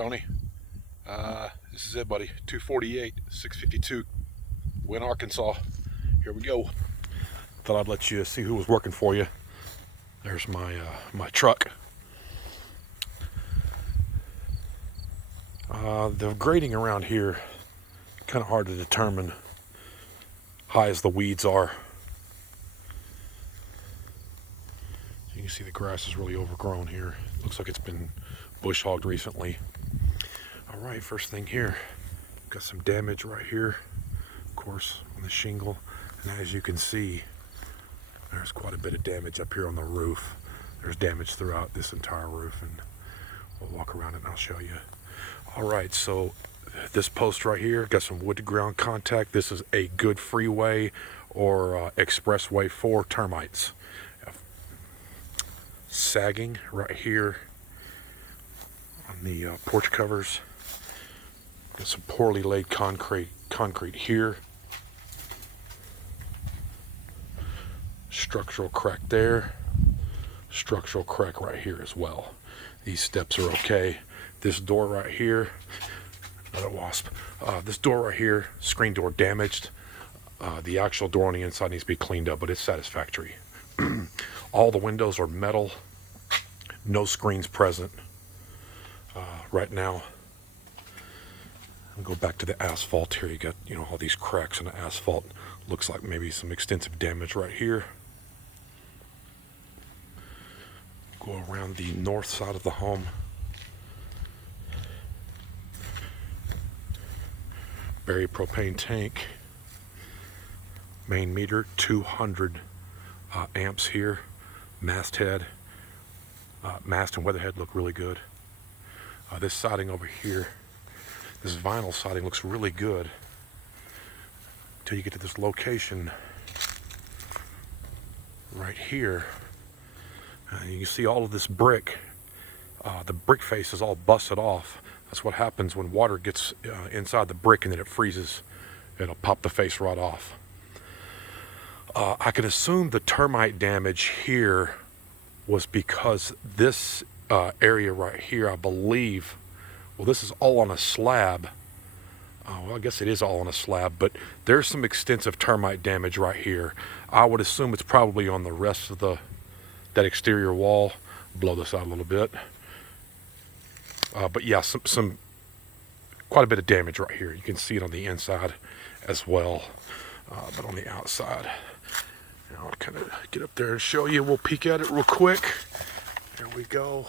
Tony. This is it, buddy. 248, 652, Wynne, Arkansas. Here we go. Thought I'd let you see who was working for you. There's my truck. The grading around here, kind of hard to determine. High as the weeds are. You can see the grass is really overgrown here. Looks like it's been bush hogged recently. All right, first thing here, got some damage right here, of course, on the shingle. And as you can see, there's quite a bit of damage up here on the roof. There's damage throughout this entire roof, and we'll walk around it and I'll show you. All right, so this post right here, got some wood to ground contact. This is a good freeway or expressway for termites. Sagging right here on the porch covers. Got some poorly laid concrete here. Structural crack there. Structural crack right here as well. These steps are okay. This door right here, another wasp. This door right here, screen door damaged. The actual door on the inside needs to be cleaned up, but it's satisfactory. All the windows are metal. No screens present right now. I'll go back to the asphalt here. You got, all these cracks in the asphalt. Looks like maybe some extensive damage right here. Go around the north side of the home. Buried propane tank. Main meter, 200 amps here. Masthead. Mast and weatherhead look really good. This siding over here, this vinyl siding looks really good until you get to this location right here. You can see all of this brick. The brick face is all busted off. That's what happens when water gets inside the brick and then it freezes. It'll pop the face right off. I can assume the termite damage here was because this area right here, I believe, well, this is all on a slab. Well, I guess it is all on a slab, but there's some extensive termite damage right here. I would assume it's probably on the rest of that exterior wall. Blow this out a little bit. But yeah, some quite a bit of damage right here. You can see it on the inside as well, but on the outside. Now I'll kind of get up there and show you. We'll peek at it real quick. There we go.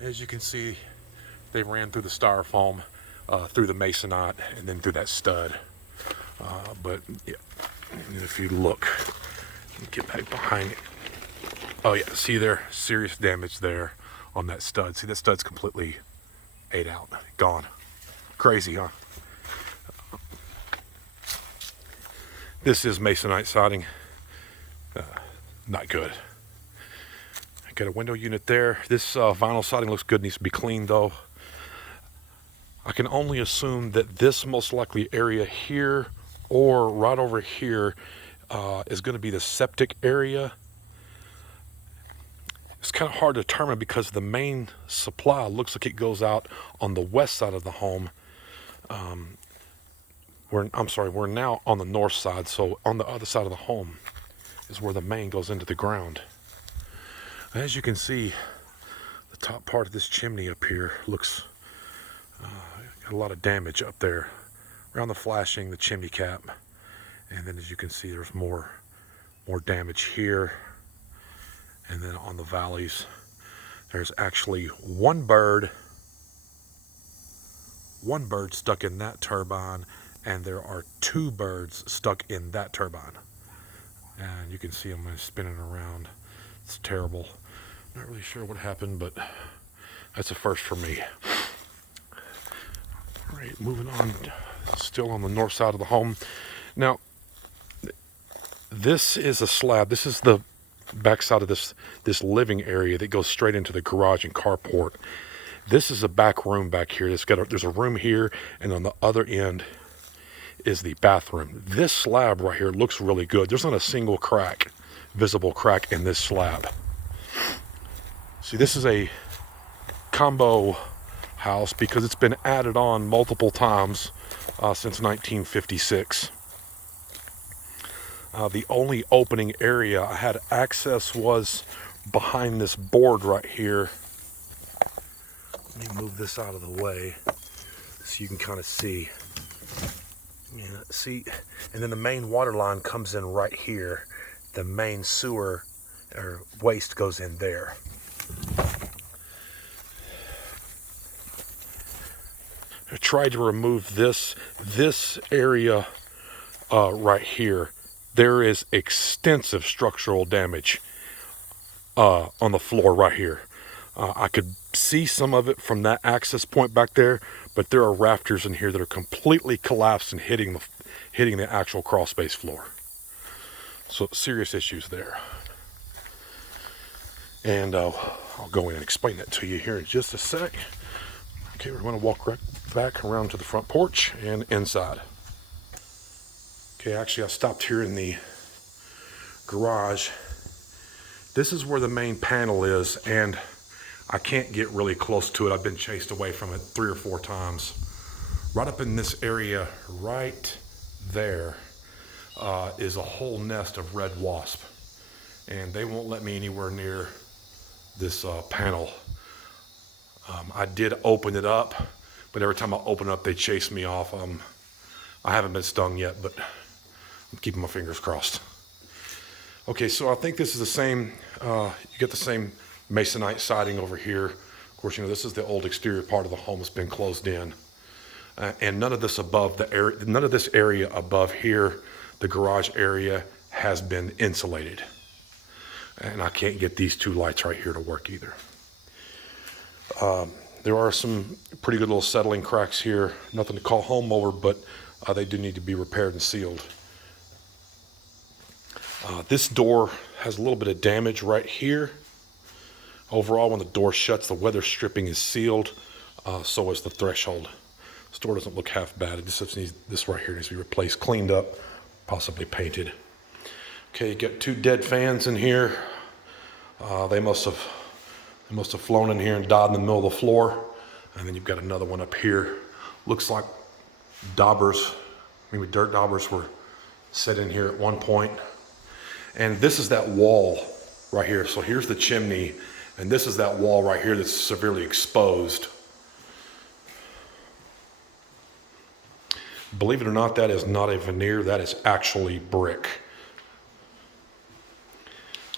As you can see, they ran through the styrofoam, through the masonite, and then through that stud. But yeah, if you look, get back behind it. Oh yeah, see there, serious damage there on that stud. See, that stud's completely ate out, gone. Crazy, huh? This is masonite siding. Not good. I got a window unit there. This vinyl siding looks good, needs to be cleaned though. I can only assume that this most likely area here or right over here is going to be the septic area. It's kind of hard to determine because the main supply looks like it goes out on the west side of the home. We're now on the north side, so on the other side of the home is where the main goes into the ground. As you can see, the top part of this chimney up here looks got a lot of damage up there around the flashing, the chimney cap, and then as you can see, there's more damage here, and then on the valleys, there's actually one bird stuck in that turbine, and there are two birds stuck in that turbine. And you can see them spinning around. It's terrible. Not really sure what happened, but that's a first for me. All right, moving on. Still on the north side of the home. Now, this is a slab. This is the back side of this living area that goes straight into the garage and carport. This is a back room back here. There's a room here, and on the other end is the bathroom. This slab right here looks really good. There's not a single visible crack in this slab. See, this is a combo house because it's been added on multiple times since 1956. The only opening area I had access was behind this board right here. Let me move this out of the way so you can kind of see. Yeah, see, and then the main water line comes in right here. The main sewer or waste goes in there. I tried to remove this area right here. There is extensive structural damage on the floor right here. I could see some of it from that access point back there, but there are rafters in here that are completely collapsed and hitting the actual crawl space floor. So serious issues there. And I'll go in and explain that to you here in just a sec. Okay, we're going to walk right back around to the front porch and inside. Okay, actually I stopped here in the garage. This is where the main panel is, and I can't get really close to it. I've been chased away from it 3 or 4 times. Right up in this area right there is a whole nest of red wasp, and they won't let me anywhere near this panel. I did open it up, but every time I open it up they chase me off. I haven't been stung yet, but I'm keeping my fingers crossed. Okay, so I think this is the same, you get the same masonite siding over here. Of course, you know, this is the old exterior part of the home that's been closed in. And none of this none of this area above here, the garage area, has been insulated. And I can't get these 2 lights right here to work either. There are some pretty good little settling cracks here. Nothing to call home over, but they do need to be repaired and sealed. This door has a little bit of damage right here. Overall, when the door shuts, the weather stripping is sealed. So is the threshold. This door doesn't look half bad. This right here needs to be replaced, cleaned up, possibly painted. Okay, you got 2 dead fans in here. They must have flown in here and died in the middle of the floor. And then you've got another one up here. Looks like maybe dirt daubers were set in here at one point. And this is that wall right here. So here's the chimney, and this is that wall right here that's severely exposed. Believe it or not, that is not a veneer, that is actually brick.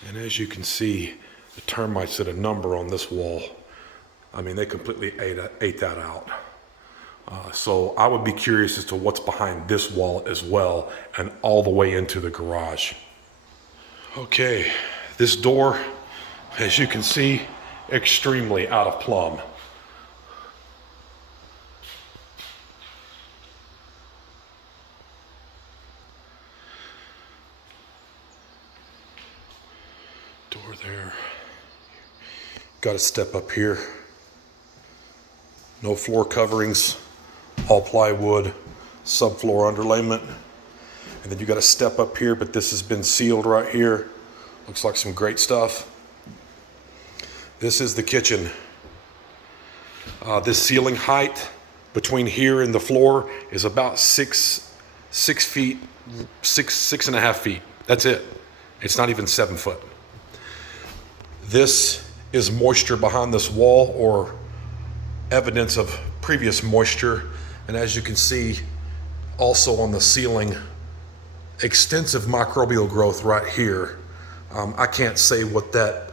And as you can see, the termites did a number on this wall. I mean, they completely ate that out. So I would be curious as to what's behind this wall as well, and all the way into the garage. Okay, this door, as you can see, extremely out of plumb. Door there. Got to step up here. No floor coverings, all plywood, subfloor underlayment. And then you got to step up here, but this has been sealed right here. Looks like some great stuff. This is the kitchen. This ceiling height between here and the floor is about 6 feet, 6.5 feet. That's it. It's not even 7 foot. This is moisture behind this wall, or evidence of previous moisture. And as you can see, also on the ceiling, extensive microbial growth right here. I can't say what that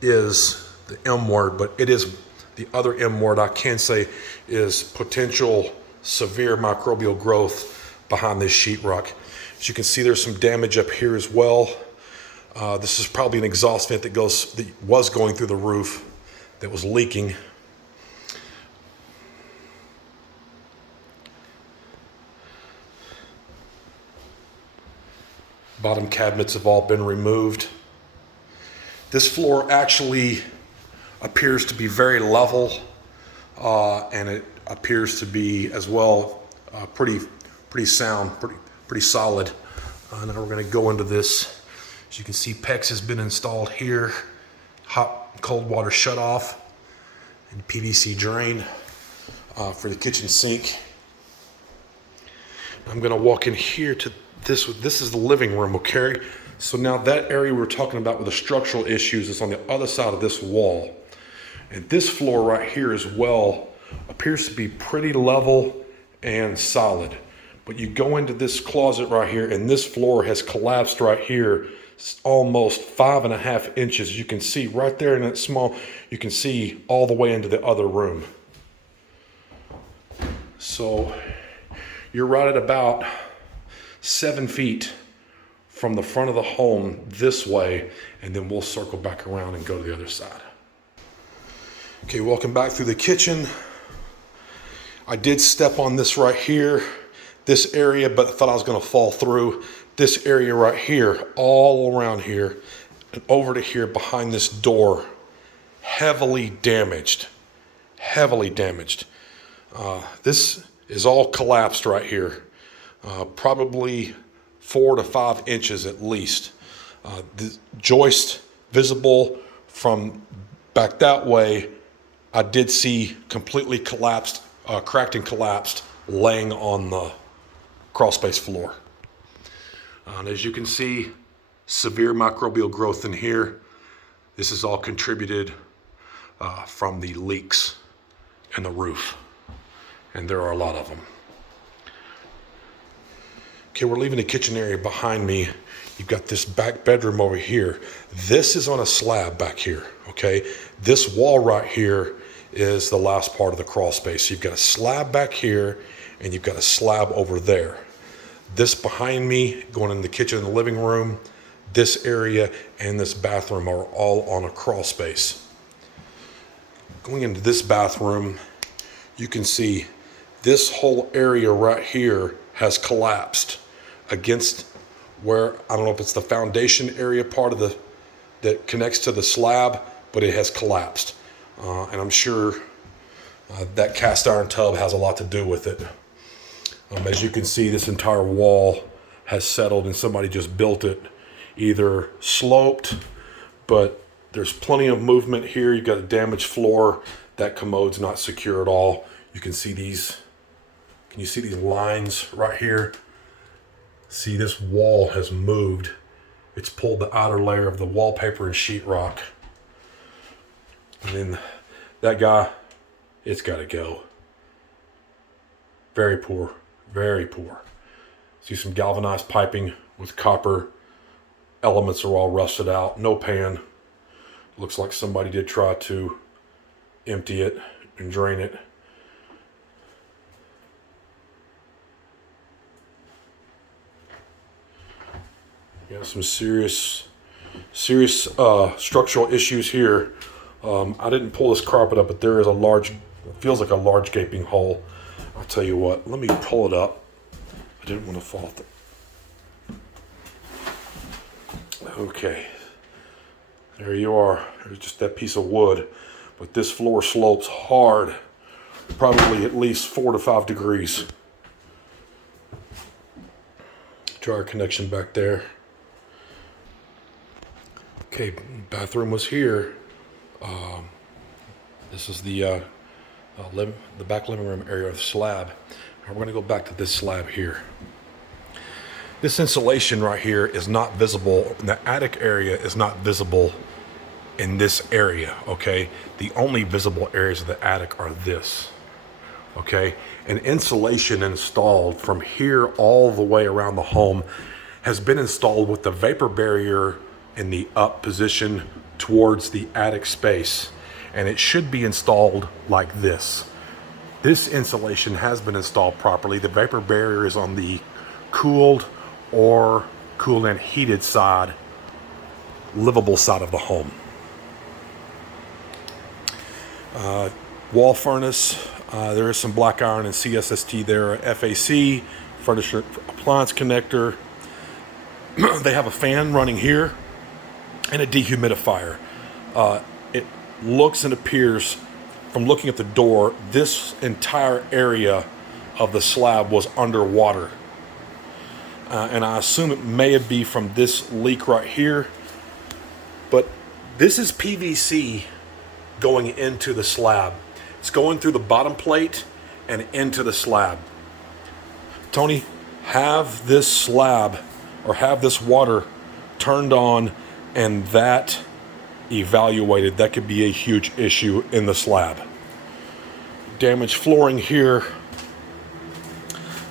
is, the M word, but it is the other M word I can say is potential severe microbial growth behind this sheetrock. As you can see, there's some damage up here as well. This is probably an exhaust vent that was going through the roof that was leaking. Bottom cabinets have all been removed. This floor actually appears to be very level, and it appears to be as well pretty sound, pretty solid. Now we're going to go into this. As you can see, PEX has been installed here. Hot, cold water shut off and PVC drain. for the kitchen sink. I'm gonna walk in here to this. This is the living room, okay? So now that area we were talking about with the structural issues is on the other side of this wall. And this floor right here as well appears to be pretty level and solid. But you go into this closet right here and this floor has collapsed right here. It's almost 5.5 inches. You can see right there in that small, you can see all the way into the other room. So you're right at about 7 feet from the front of the home this way, and then we'll circle back around and go to the other side. Okay, walking back through the kitchen. I did step on this right here, this area, but I thought I was gonna fall through. This area right here, all around here, and over to here behind this door, heavily damaged, heavily damaged. This is all collapsed right here, probably 4 to 5 inches at least. The joist visible from back that way, I did see completely collapsed, cracked and collapsed, laying on the crawl space floor. And as you can see, severe microbial growth in here. This is all contributed from the leaks in the roof. And there are a lot of them. Okay, we're leaving the kitchen area behind me. You've got this back bedroom over here. This is on a slab back here, okay? This wall right here is the last part of the crawl space. So you've got a slab back here and you've got a slab over there. This behind me, going in the kitchen and the living room, this area and this bathroom are all on a crawl space. Going into this bathroom, you can see this whole area right here has collapsed against where, I don't know if it's the foundation area part of that connects to the slab, but it has collapsed. And I'm sure that cast iron tub has a lot to do with it. As you can see, this entire wall has settled and somebody just built it, either sloped, but there's plenty of movement here. You've got a damaged floor. That commode's not secure at all. You can see these, can you see these lines right here? See, this wall has moved. It's pulled the outer layer of the wallpaper and sheetrock. And then that guy, it's gotta go. Very poor, very poor. See some galvanized piping with copper. Elements are all rusted out, no pan. Looks like somebody did try to empty it and drain it. Yeah, some serious structural issues here. I didn't pull this carpet up, but there is a large, feels like a large gaping hole. I'll tell you what, let me pull it up. I didn't want to fall. Okay, there you are. There's just that piece of wood, but this floor slopes hard, probably at least 4 to 5 degrees. Dryer connection back there. Okay, bathroom was here. This is the back living room area of the slab. We're going to go back to this slab here. This insulation right here is not visible. The attic area is not visible in this area, okay? The only visible areas of the attic are this, okay? And insulation installed from here all the way around the home has been installed with the vapor barrier in the up position towards the attic space. And it should be installed like this. This insulation has been installed properly. The vapor barrier is on the cooled or cooled and heated side, livable side of the home. Wall furnace, there is some black iron and CSST there, FAC, furniture appliance connector. They have a fan running here and a dehumidifier. It looks and appears, from looking at the door, this entire area of the slab was underwater. And I assume it may be from this leak right here. But this is PVC going into the slab. It's going through the bottom plate and into the slab. Tony, have this slab or have this water turned on and that evaluated. That could be a huge issue in the slab. Damaged flooring here.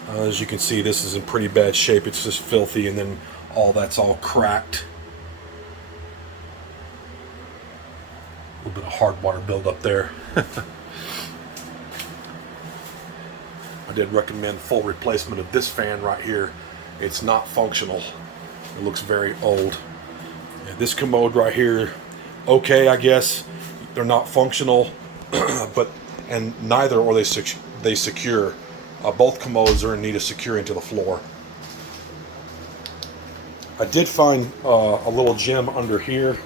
As you can see, this is in pretty bad shape. It's just filthy, and then that's all cracked. A little bit of hard water buildup there. I did recommend full replacement of this fan right here. It's not functional. It looks very old. And this commode right here, okay, I guess. They're not functional, and neither are they secure. Both commodes are in need of securing to the floor. I did find a little gem under here.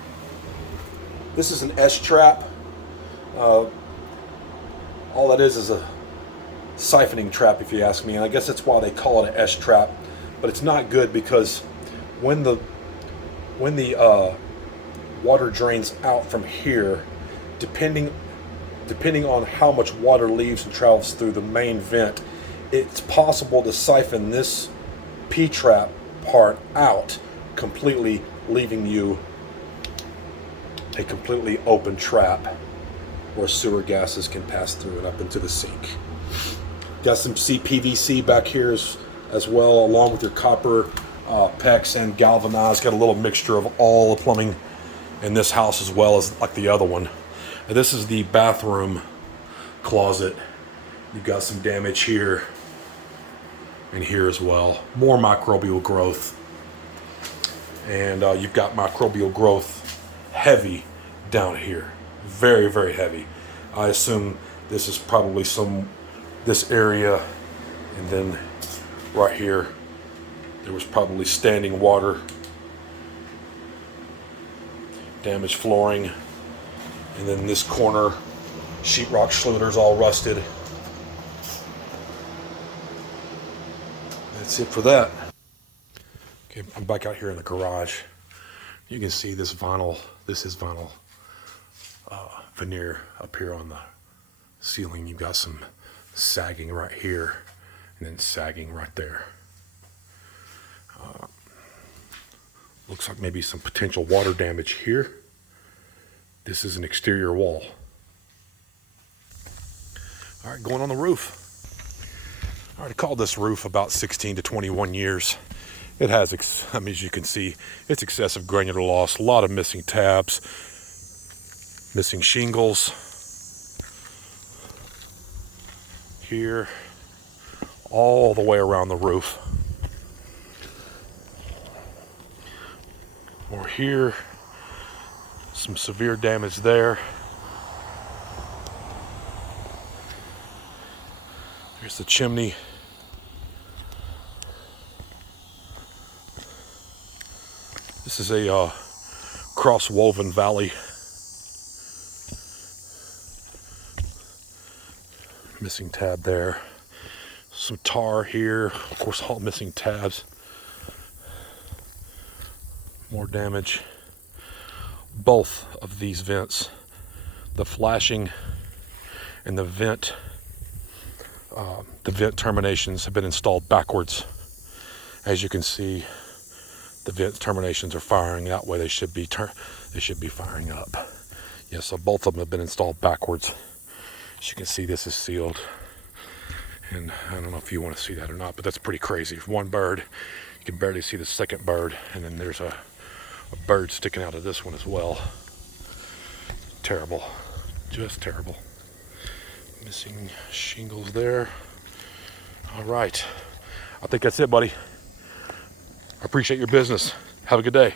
This is an S-trap. All that is a siphoning trap, if you ask me, and I guess that's why they call it an S-trap. But it's not good because when the water drains out from here, depending on how much water leaves and travels through the main vent, it's possible to siphon this P-trap part out completely, leaving you a completely open trap where sewer gases can pass through and up into the sink. Got some CPVC back here as well, along with your copper PEX and galvanized. Got a little mixture of all the plumbing in this house as well as like the other one. And this is the bathroom closet. You've got some damage here and here as well. More microbial growth. And you've got microbial growth heavy down here. Very, very heavy. I assume this is probably this area, and then right here there was probably standing water. Damaged flooring. And then this corner, sheetrock schluter's all rusted. That's it for that. Okay, I'm back out here in the garage. You can see this vinyl. This is vinyl veneer up here on the ceiling. You've got some sagging right here, and then sagging right there. Looks like maybe some potential water damage here. This is an exterior wall. All right, going on the roof. I already called this roof about 16 to 21 years. It has, as you can see, it's excessive granular loss, a lot of missing tabs, missing shingles here, all the way around the roof. Or here, some severe damage there. There's the chimney. This is a cross-woven valley. Missing tab there. Some tar here. Of course, all missing tabs. More damage. Both of these vents, the flashing and the vent terminations have been installed backwards. As you can see, the vent terminations are firing that way. They should be firing up. Yeah, so both of them have been installed backwards. As you can see, this is sealed. And I don't know if you want to see that or not, but that's pretty crazy. One bird, you can barely see the second bird, and then there's a bird sticking out of this one as well. Terrible. Just terrible. Missing shingles there. All right. I think that's it, buddy. I appreciate your business. Have a good day.